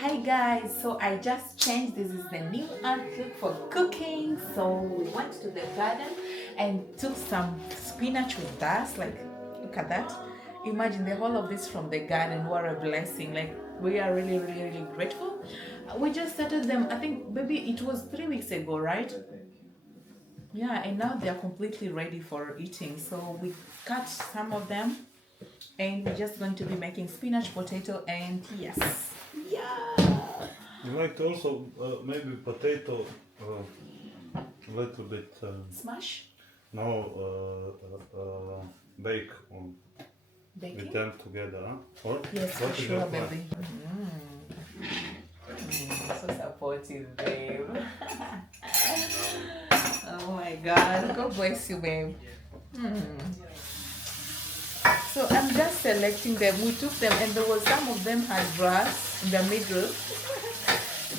Hi guys, so I just changed. This is the new outlook for cooking. So we went to the garden and took some spinach with us. Like, look at that. Imagine the whole of this from the garden. What a blessing. Like, we are really, really, really grateful. We just started them, I think maybe it was 3 weeks ago, right? Yeah, and now they are completely ready for eating. So we cut some of them and we're just going to be making spinach, potato, and yes. Yeah. You like also maybe potato a little bit Smash? bake on with Baking? them together, huh? Or Yes, for what is your sure, plan? baby. So supportive, babe. Oh my God. God bless you, babe. So I'm just selecting them. We took them, and there was some of them had grass in the middle.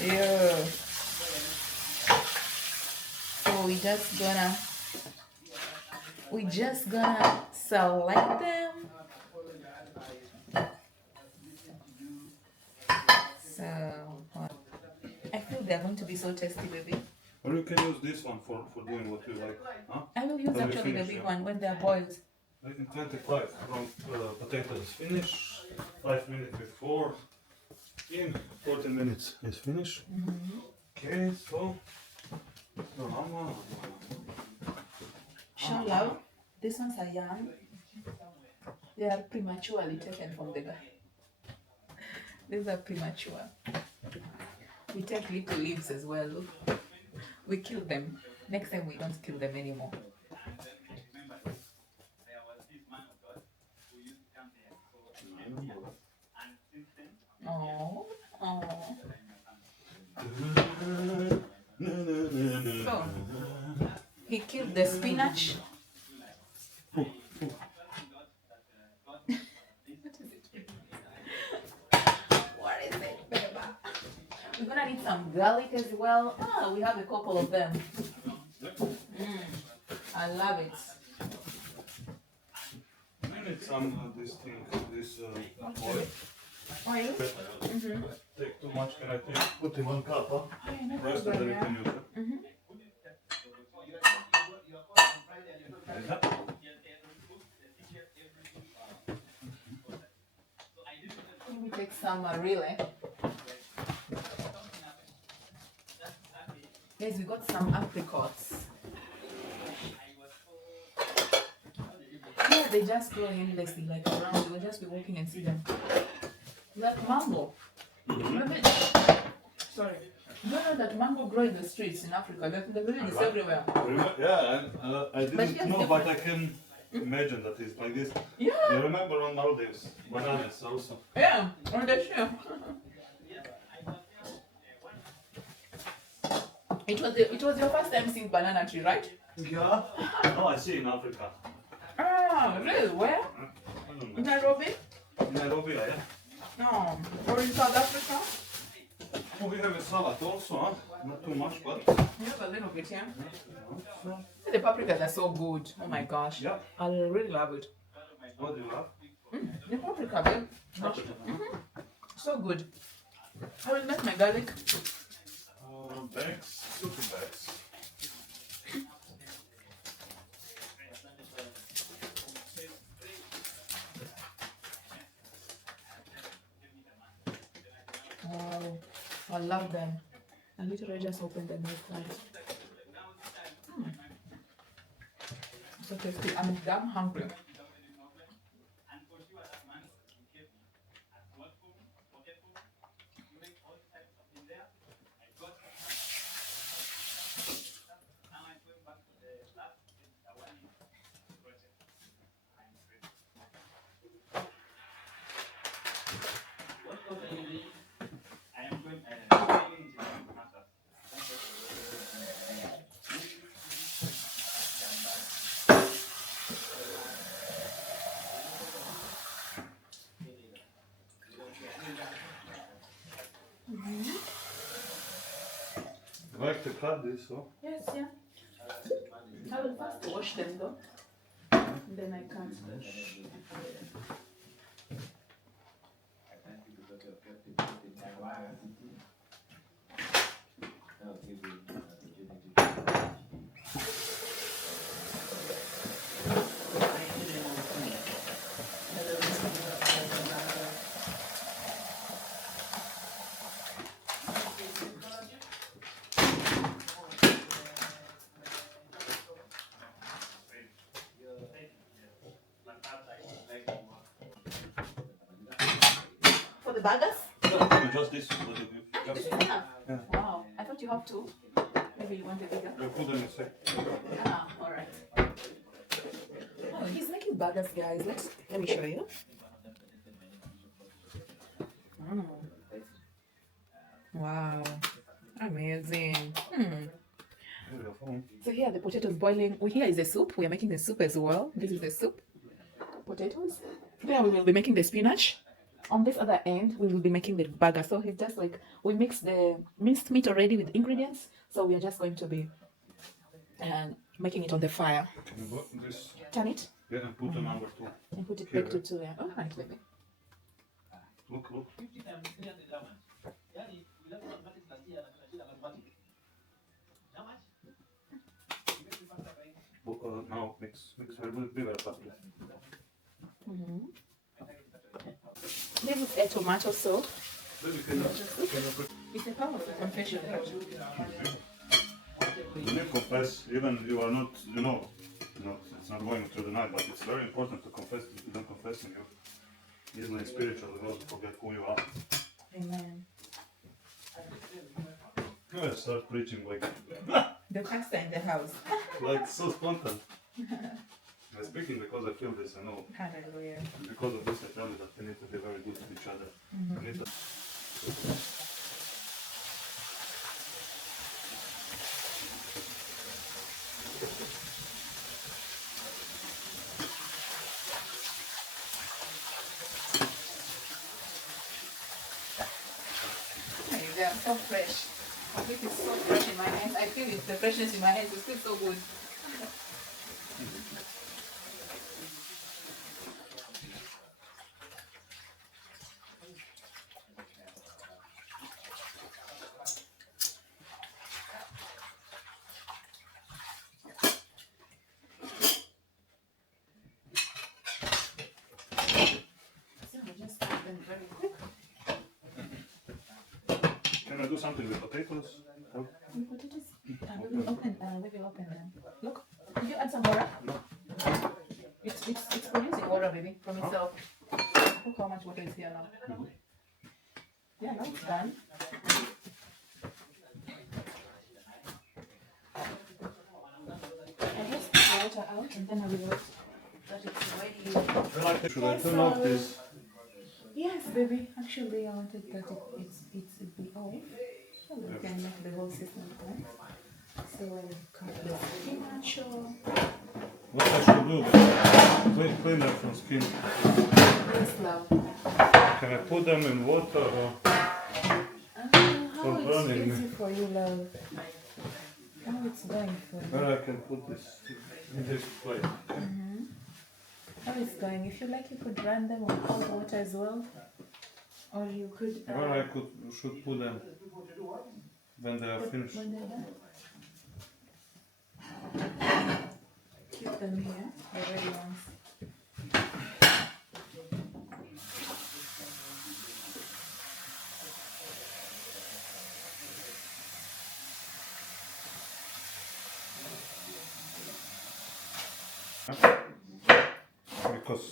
Yeah. So we just gonna select them. So I feel they're going to be so tasty, baby. Or you can use this one for doing what you like, huh? I will use Till we actually the finish, big yeah? one when they're boiled. Like in 25 from potatoes finish, 5 minutes before, in 14 minutes is finished. Okay, so Shallow. These ones are young. They are prematurely taken from the garden. These are premature. We take little leaves as well. Look. We kill them. Next time we don't kill them anymore. Oh, oh. So he killed the spinach. What is it, baby? We're gonna need some garlic as well. Ah, we have a couple of them. I love it. I need some this thing, this oil. Oil? Take too much, can I put in 1 cup, huh? Yeah, no Rest of problem, it you yeah. can use it. Like that. Let me take some relay. Guys, we got some apricots. Yeah, they just grow endlessly, like around. We'll just be walking and see them. Like mango. Maybe, sorry. You know that mango grow in the streets in Africa. The village is everywhere. Yeah, I But didn't yes, know, but I different. can imagine that it's like this. Yeah, You remember on Maldives, bananas also. yeah, on the shelf. It was your first time seeing banana tree, right? Yeah. No, I see in Africa. Ah, really? Where? I don't In know. Nairobi? In Nairobi, yeah. No. Or in South Africa? Oh, we have a salad also, huh? Not too much, but. You have a little bit, yeah? The paprikas are so good. Oh my gosh. Yeah. I really love it. What do you have? The paprika, babe. Paprika, huh? So good. I will make my garlic. Bags, 2 bags. Wow. I love them. I literally just opened them with that. So tasty. I'm damn hungry. You like to cut this, huh? Yes, yeah. I will first wash them though. And then I cut. burgers? No, just this. This is enough. Yeah. Wow, I thought you have two. Maybe you want a bigger. I'll put them in a sec. Ah, all right. Oh, he's making burgers, guys. Let me show you. Mm. Wow, amazing. So here the potatoes boiling. Here is the soup. We are making the soup as well. This is the soup. Potatoes. There we will be making the spinach. On this other end, we will be making the burger. So it's just like we mix the minced meat already with ingredients. So we are just going to be making it on the fire. Can you put this? Turn it. Yeah, and put the number 2. And put it Here, back to 2. Yeah. All right, baby. Look. Now mix a little bit bigger partly. This is a tomato soup. Then you can put. It's a powerful confession. You need to confess, even you are not, it's not going through the night, but it's very important to confess. If you don't confess, you easily spiritual, you will forget who you are. Amen. I start preaching like The pastor in the house. like so spontaneous. I'm speaking because I feel this, I know. Hallelujah. Because of this, I tell you that we need to be very good to each other. We need to... They are so fresh. I think it's so fresh in my hands. I feel it, the freshness in my hands. It feels so good. So we just put them very quick. Can I do something with potatoes? Oh. The potatoes. We will open them. Look, did you add some water? No. It's producing water, baby, from itself. Look how much water is here now. Yeah, now it's done. I just put the water out and then I will let that it's ready. Should I turn off this? Yes, baby. Actually, I wanted that it be off. So we can make the whole system on. So I'll cut the spinach off. What I should do then? Clean them from skin. Yes, love. Can I put them in water or How for it's burning? easy for you, love. How it's going for you. Where I can put this in this plate? How it's going. If you like, you could run them on cold water as well. Or you could... Where I should put them when they are finished? When they're done. Keep them here, the ready ones. Because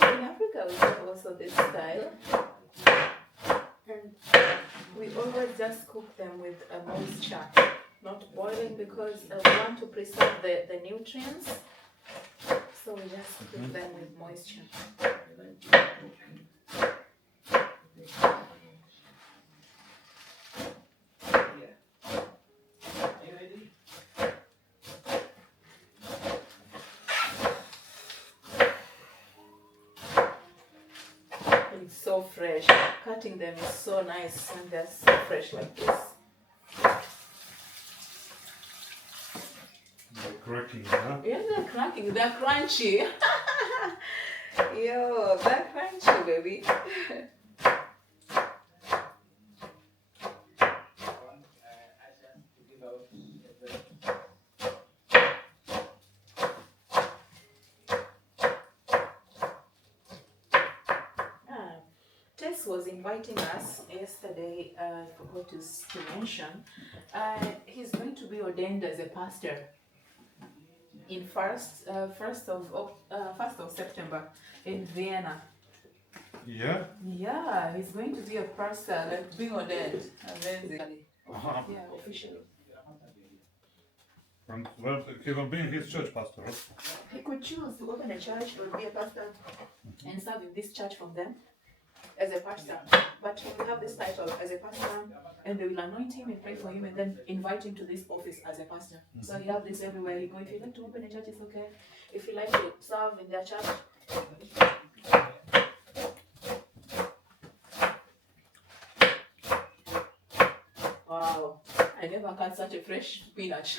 In Africa, we have also this style. And we always just cook them with a moisture, not boiling, because we want to preserve the nutrients. So we just cook them with moisture. It's so fresh. Cutting them is so nice when they're so fresh like this. they're cracking, huh? Yeah, they're cracking. They're crunchy. Yo, they're crunchy, baby. Tess was inviting us yesterday. I forgot to mention. He's going to be ordained as a pastor. in first of September in Vienna. Yeah? Yeah, he's going to be a pastor, like being ordained. Yeah, officially. And well, he will be his church pastor, right? He could choose to open a church or be a pastor and serve in this church from them as a pastor. But he will have this title as a pastor, and they will anoint him and pray for him and then invite him to this office as a pastor. So he have this everywhere he go. If you like to open a church, it's okay. If you like to serve in their church. Wow, I never cut such a fresh spinach.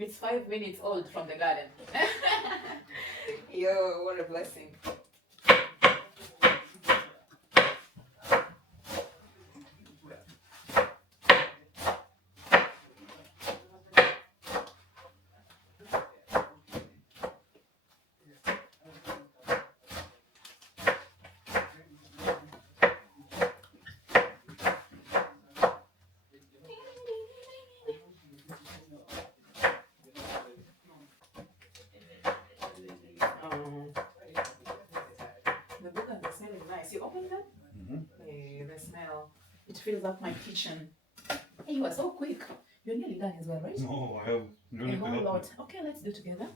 It's 5 minutes old from the garden. Yo, what a blessing. The book and the smell is nice. You open them? Hey, the smell. It fills up my kitchen. Hey, you are so quick. You're nearly done as well, right? No, I have. You need A to whole help lot. me. Okay, let's do together.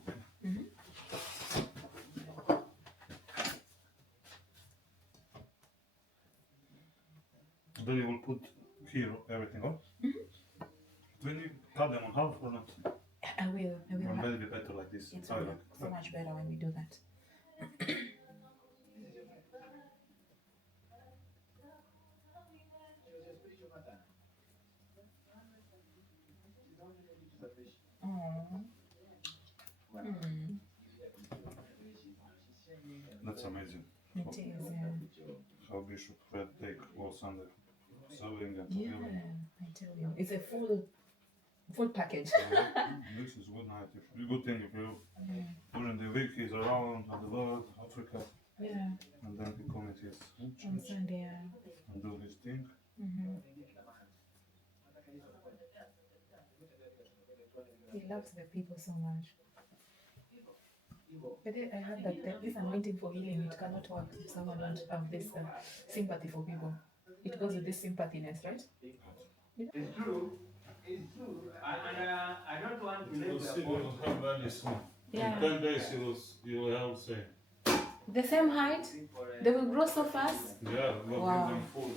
Then you will put here everything on. When you cut them on half or not? I will. Or maybe better like this. It's I like so much better when we do that. Oh. That's amazing. It is, yeah. How Bishop had take all Sunday sewing and Yeah, I tell you. It's a full package. This is good night. Good thing if you during the week he's around on the world, Africa, Yeah, and then he comes his on church Sunday. and do his thing. He loves the people so much. But then I heard that this anointing for healing, it cannot work if someone don't have this sympathy for people. It goes with this sympathyness, right? It's true. It's true. And I don't want to You will let see the we will have very soon. Yeah. In 10 days you will have same. The same height? They will grow so fast? Yeah, we'll Wow. give them food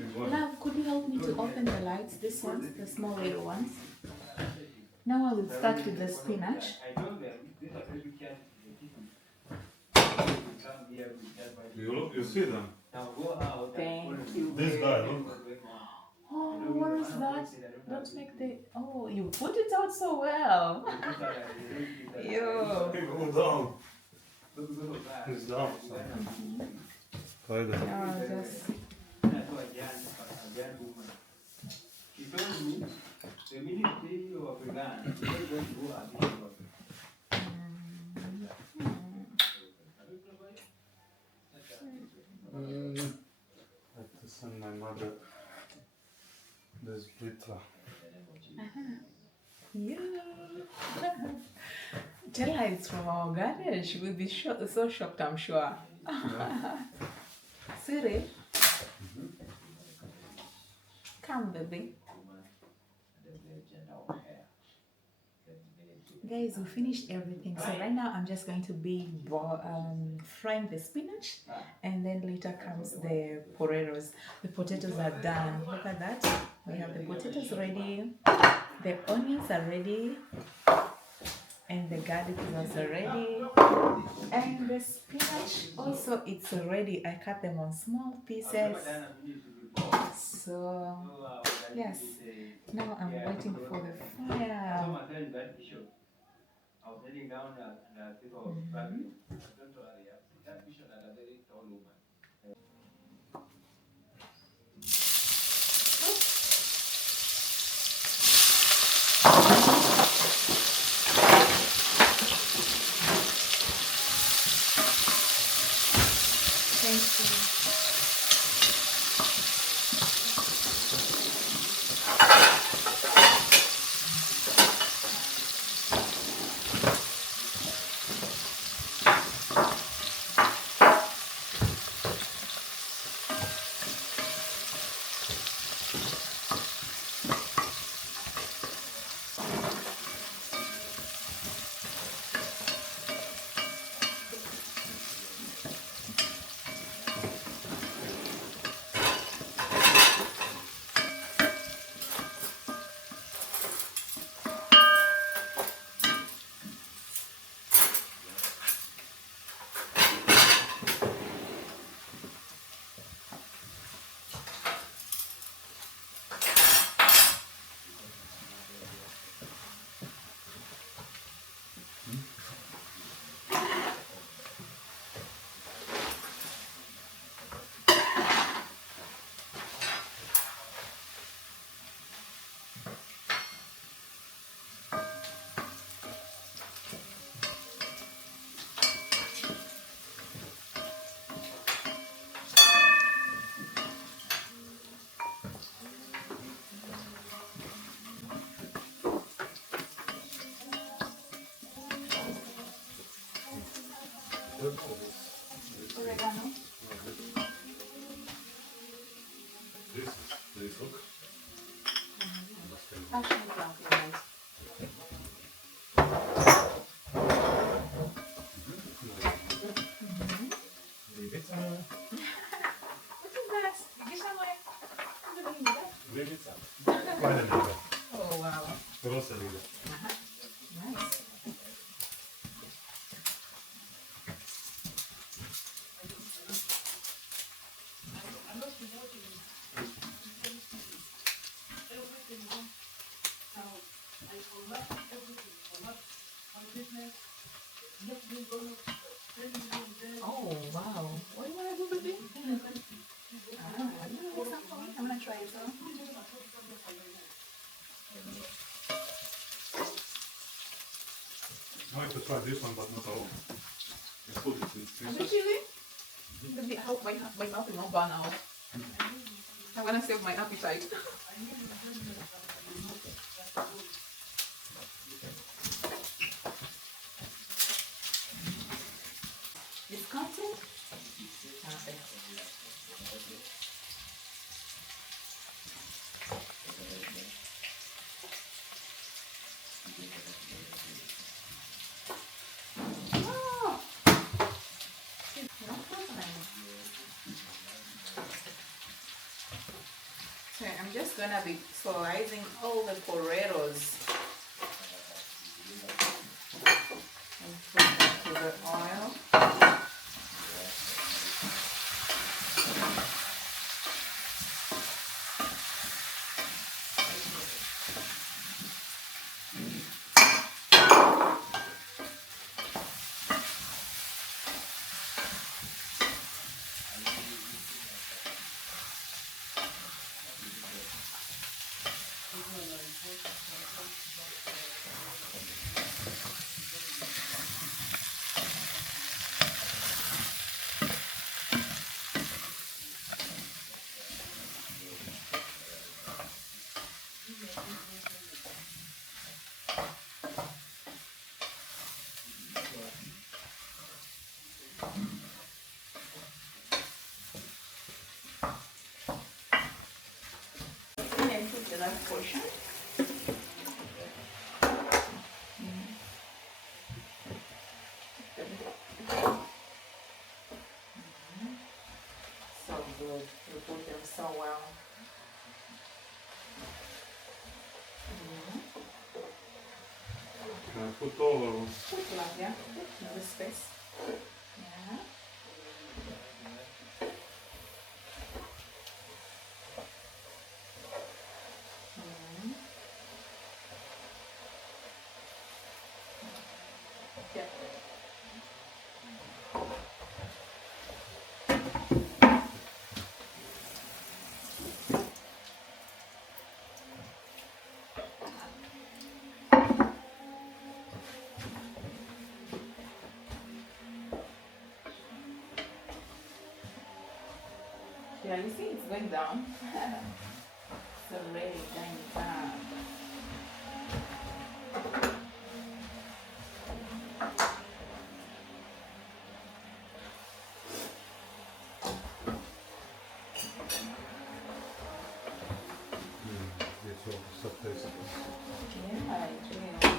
and one. Love, could you help me to open the lights, these ones, the small little ones? Now I will start with the spinach. I told them these are very cats. Come here with that by You look, you see them. now go out. Thank you. This guy, look. Oh, what is that? Don't make the... Oh, you put it out so well. Yo. He go down. He's down. Spider. Yeah, just... She told me the ministry of Iran is going to go against God. I have to send my mother this pizza. Yeah. Tell her it's from our garden. She will be so shocked, I'm sure. Siri. Come, baby. Guys, we finished everything. So right now I'm just going to be frying the spinach, and then later comes the potatoes. The potatoes are done. Look at that. We have the potatoes ready. The onions are ready. And the garlic is also ready. And the spinach also, it's ready. I cut them on small pieces. So, yes. Now I'm waiting for the fire. I was sitting down and people were struggling. Don't worry, that bishop had a very tall woman. Thank you. Oregano. This look. Actually, nice. Leave it. What is that? Gishamwe. Leave it. Quite a little. Oh wow. Grossa little. Nice. Oh wow. What do you want to do with it? I'm gonna try it out. I like to try this one, but not all. It's good. It's Are we pieces. chilling? I hope my mouth will not burn out. I want to save my appetite. Discounted? Perfect. Oh! No problem. So I'm just gonna be slicing all the potatoes and put them to the oil. And then put the last portion. So good. You put them so well. Can I put all or Put love, yeah. Put in the space. Yeah. Yeah. Yeah, you see it's going down. It's already going down. it's all soft taste? Yeah, it will.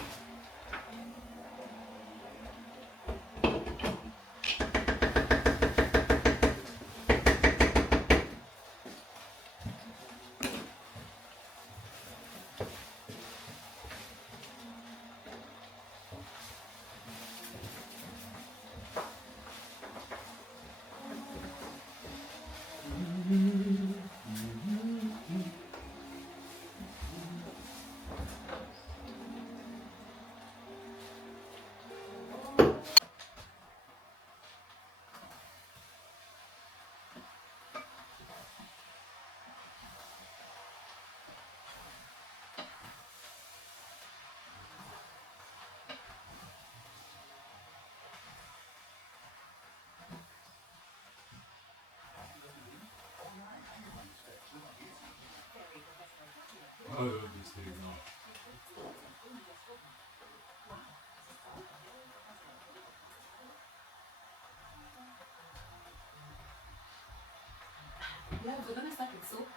Yeah, we're gonna start with soup.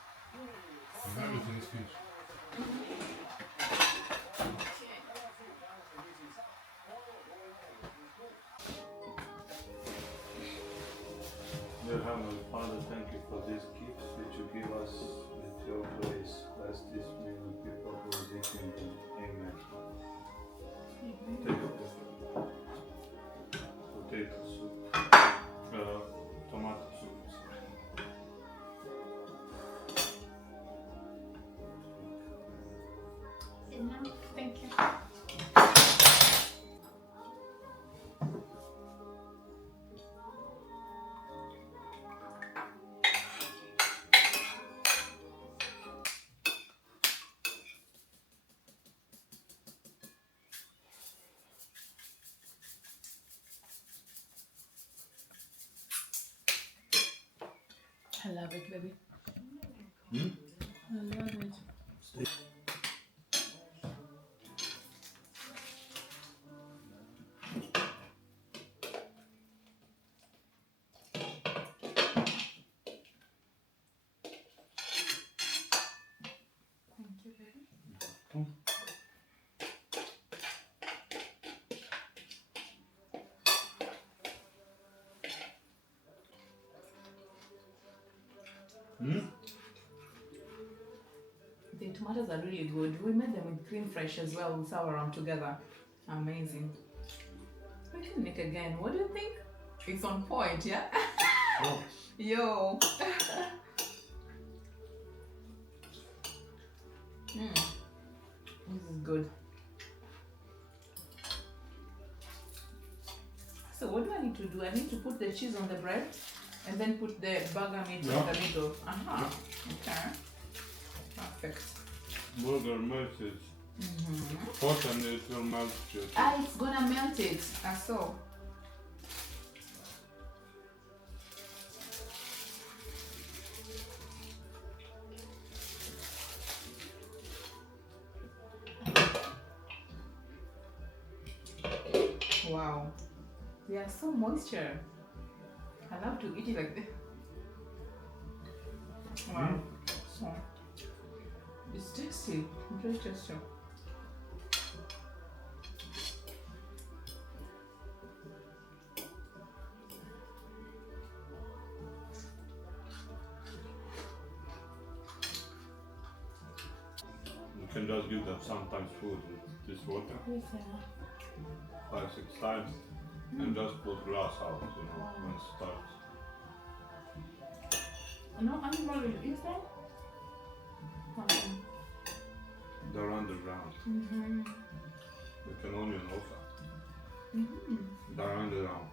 Everything is finished. Dear Heavenly Father, thank you for these gifts which you give us with your grace. Bless this meal and people who is eating them. Amen. Take up the potato soup. Tomato soup. Thank you. I love it, baby. Hmm? I love it. Thank you, baby. Hmm? The tomatoes are really good. We made them with cream fresh as well, with sour rum together. Amazing. We can make again. What do you think? It's on point, yeah? Oh. Yo. This is good. So what do I need to do? I need to put the cheese on the bread and then put the burger meat in the middle. Okay. Perfect. Burger melted. Hot and it will melt your cheese. Ah, it's gonna melt it. I saw. Wow. They are so moisture. I love to eat it like this. Wow. So it's tasty. Very tasty. You can just give them sometimes food with this water, Yes, 5-6 times, and just put glass out, when it starts. No animal will eat them? They're underground. With an onion also. They're underground.